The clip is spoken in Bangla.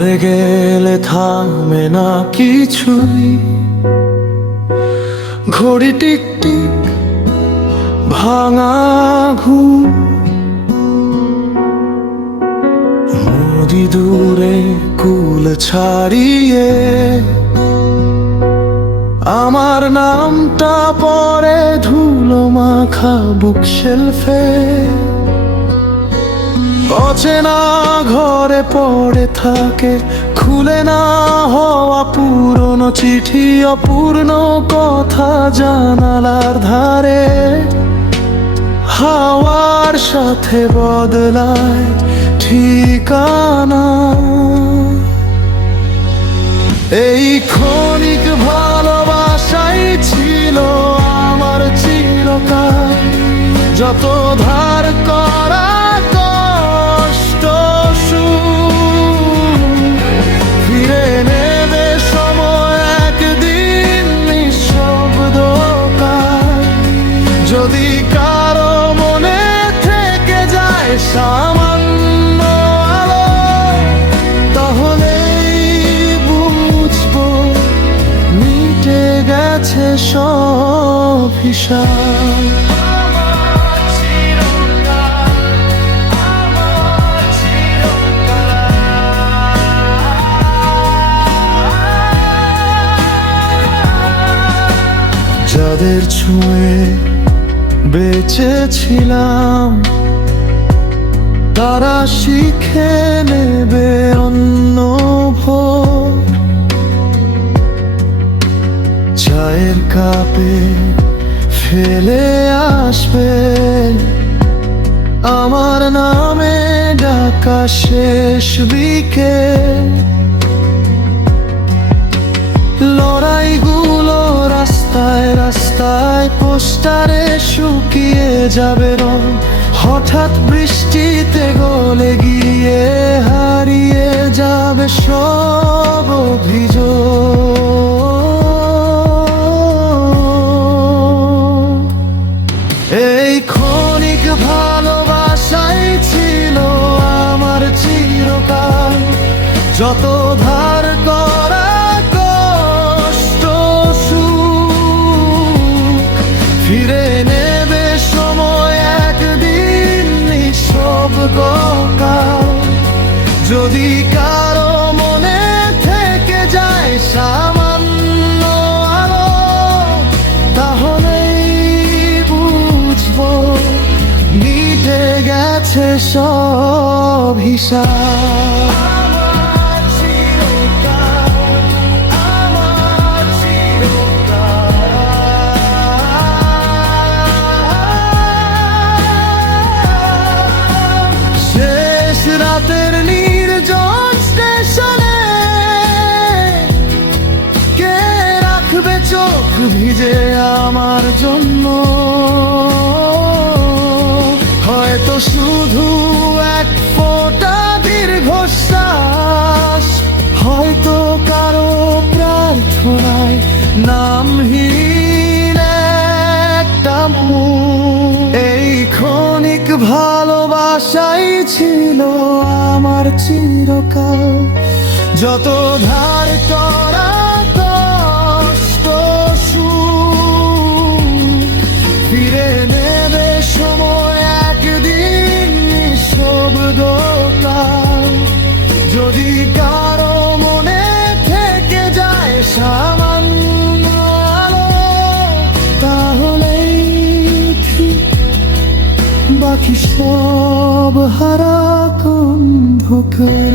মরে গেলে থামে না কিছুই, ঘড়ি টিক টিক ভাঙা ঘুম, নদী দূরে কুল ছাড়িয়ে আমার নামটা পড়ে ধুলো মাখা বুক শেলফে। অচেনা ঘরে পড়ে থাকে খুলে না হওয়া পুরনো চিঠি, অপূর্ণ কথা জানালার ধারে হাওয়ার সাথে বদলায় ঠিকানা। এই ক্ষণিক ভালোবাসাই ছিল আমার চিরকাল, যত ধার করা কষ্ট ফিরে নেবে সময় একদিন নিঃশব্দ কাল। যদি কারো মনে থেকে যায় সামান্য আলো, তাহলেই বুঝবো মিটে গেছে সব হিসাব। যাদের ছুঁয়ে বেঁচেছিলাম তারা শিখে নেবে অন্য ভোর, চায়ের কাপে ফেলে আসবে আমার নামে ডাকা শেষ বিকেল। লড়াইগুলো রাস্তায় রাস্তায় পোস্টারে শুকিয়ে যাবে রং, হঠাৎ বৃষ্টিতে গলে গিয়ে হারিয়ে যাবে সব অভিযোগ। এই ক্ষণিক ভালোবাসাই ছিল আমার চিরকাল, যত ধার করা ফিরে নেবে সময় একদিন নিঃশব্দ কাল। যদি কারো মনে থেকে যায় সামান্য আলো, তাহলেই বুঝবো মিটে গেছে সব হিসাব। রাতের নির্জন স্টেশনে কে রাখবে চোখ ভিজে আমার জন্য? হয়তো শুধু এক ফোঁটা দীর্ঘশ্বাস, হয়তো কারো প্রার্থনায় নামহীন একটা মুখ। এই ক্ষণিক ভালোবাসাই ছিল আমার চিরকাল, যত ধার করা কষ্ট ফিরে নেবে সময় একদিন নিঃশব্দ কাল। যদি কারো মনে থেকে যায় সামান্য আলো, তাহলেই ঠিক বাকি সব হারা অন্ধকার।